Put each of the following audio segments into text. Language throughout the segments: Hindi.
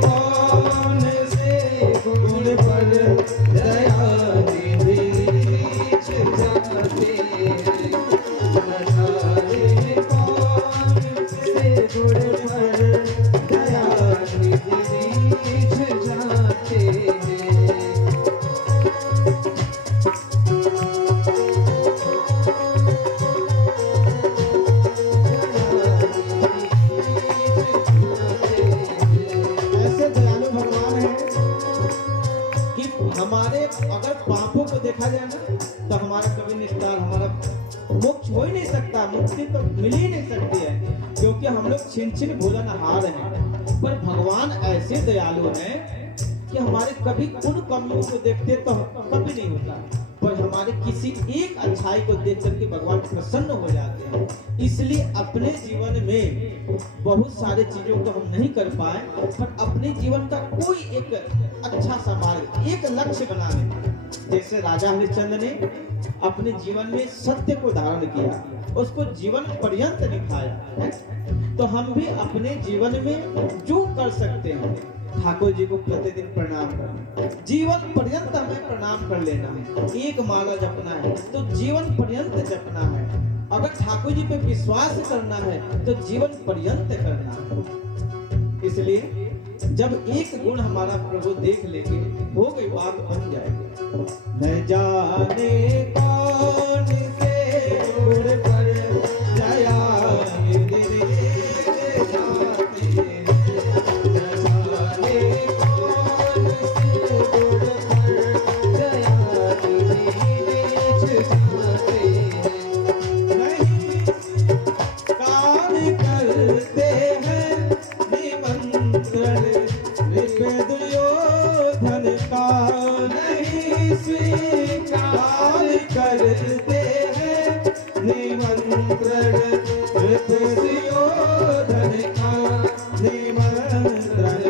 कौन से गुण पर दया निधि जाते हैं, न जाने कौन से गुण पर दया निधि जाते हैं। हमारे अगर पापों को देखा जाए ना तो हमारा कभी निस्तार, हमारा मोक्ष हो ही नहीं सकता, मुक्ति तो मिल ही नहीं सकती है, क्योंकि हम लोग छिन छिन भोजनहार हैं। पर भगवान ऐसे दयालु हैं कि हमारे कभी उन कमियों को देखते तो कभी नहीं होता, पर हमारे किसी एक अच्छाई को देख करके भगवान प्रसन्न हो जाते हैं। इसलिए अपने जीवन में बहुत सारी चीजों को हम नहीं कर पाए, पर अपने जीवन का कोई एक अच्छा सा मार्ग, एक लक्ष्य बना लें। जैसे राजा हरिश्चंद्र ने अपने जीवन में सत्य को धारण किया, उसको जीवन पर्यंत निभाया, तो हम भी अपने जीवन में जो कर सकते हैं, ठाकुर जी को प्रतिदिन प्रणाम करना, जीवन पर्यंत हमें प्रणाम कर लेना है। एक माला जपना है तो जीवन पर्यंत जपना है। अगर ठाकुर जी पे विश्वास करना है तो जीवन पर्यंत करना है। इसलिए जब एक गुण हमारा प्रभु देख लेंगे, हो गई बात, बन जाएगी। न जाने कौन से गुण पर दया निधि जाते हैं, न जाने कौन से गुण पर दया निधि जाते हैं। नहीं कान करते हैं निमंत्रण दुर्योधन का, नहीं स्वीकार करते हैं निमंत्रण दुर्योधन का, निमंत्रण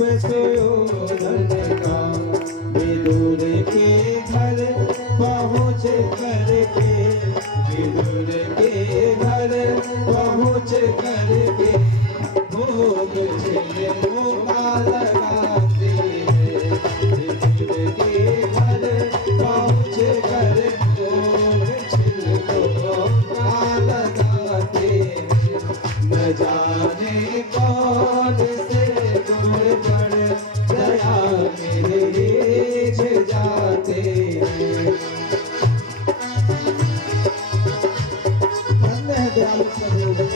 दुर्योधन का। विदुर के घर पहुँच करके, विदुर के घर पहुँच करके भोग छिलका लगाते हैं, विदुर के घर पहुँच कर भोग छिलका लगाते हैं। न जाने कौन से गुण पर दया निधि जाते हैं। धन्य है दयालु प्रभु।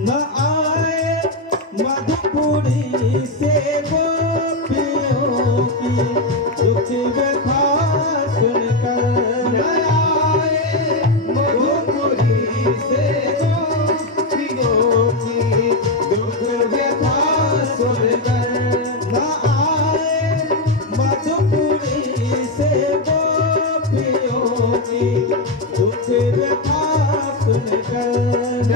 न आए मधुपुरी से गोपियों की दुख व्यथा सुनकर, न आए मधुपुरी से गोपियों की दुख व्यथा सुनकर, न आए मधुपुरी से गोपियों की दुख व्यथा सुनकर, न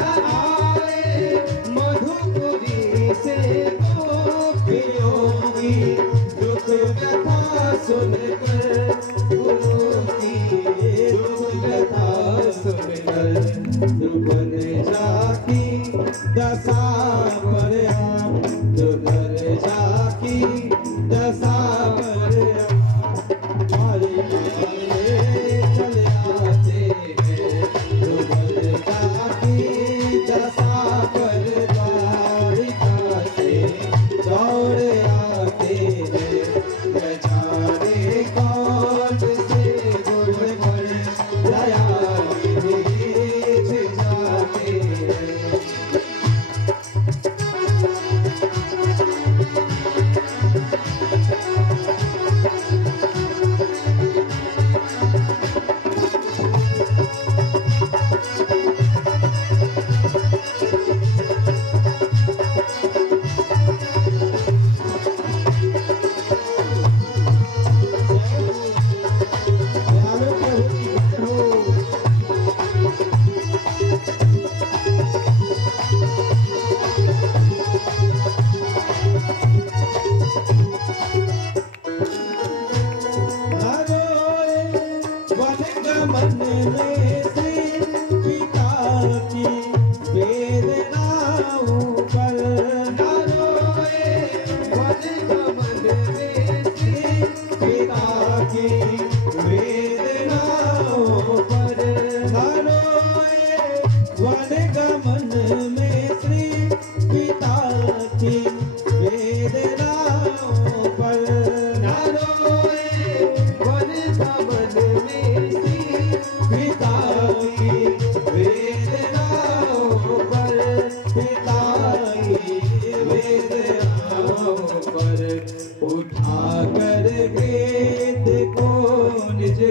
मधुपुरी से गोपियों की दुख व्यथा सुनकर, दुख व्यथा सुनकर दुर्गन जाकी दशा पर आप, दुर्गन जाकी दशा पर हमारे चले आते हैं, दुर्गन जाकी दशा पर द्वारिका से दौड़ आते हैं। न जाने कौन से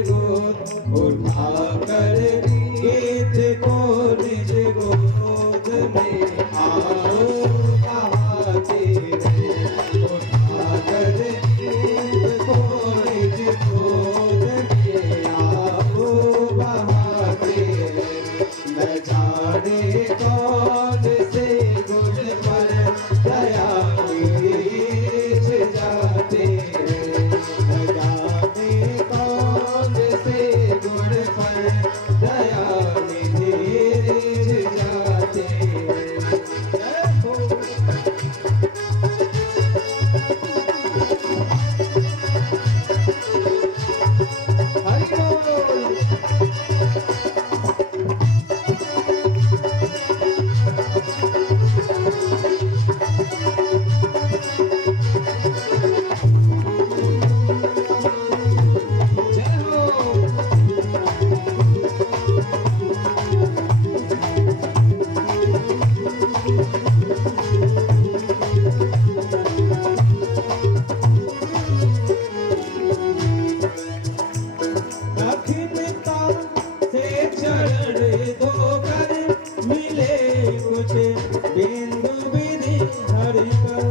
गोद उठा कर गीत को निज गोद में आओ बहाते रे। उठा कर गीत को निज गोद में आओ बहाते रे। न जाने कौन से गुण पर दया बीज जाते हैं। न जाने कौन से गुण पर दया बीज जाते हैं। जय हो। हरि बोल। जय हो। दक्षिणता से चरण धोकर मिले कुछ बिंदु विधि हरि कर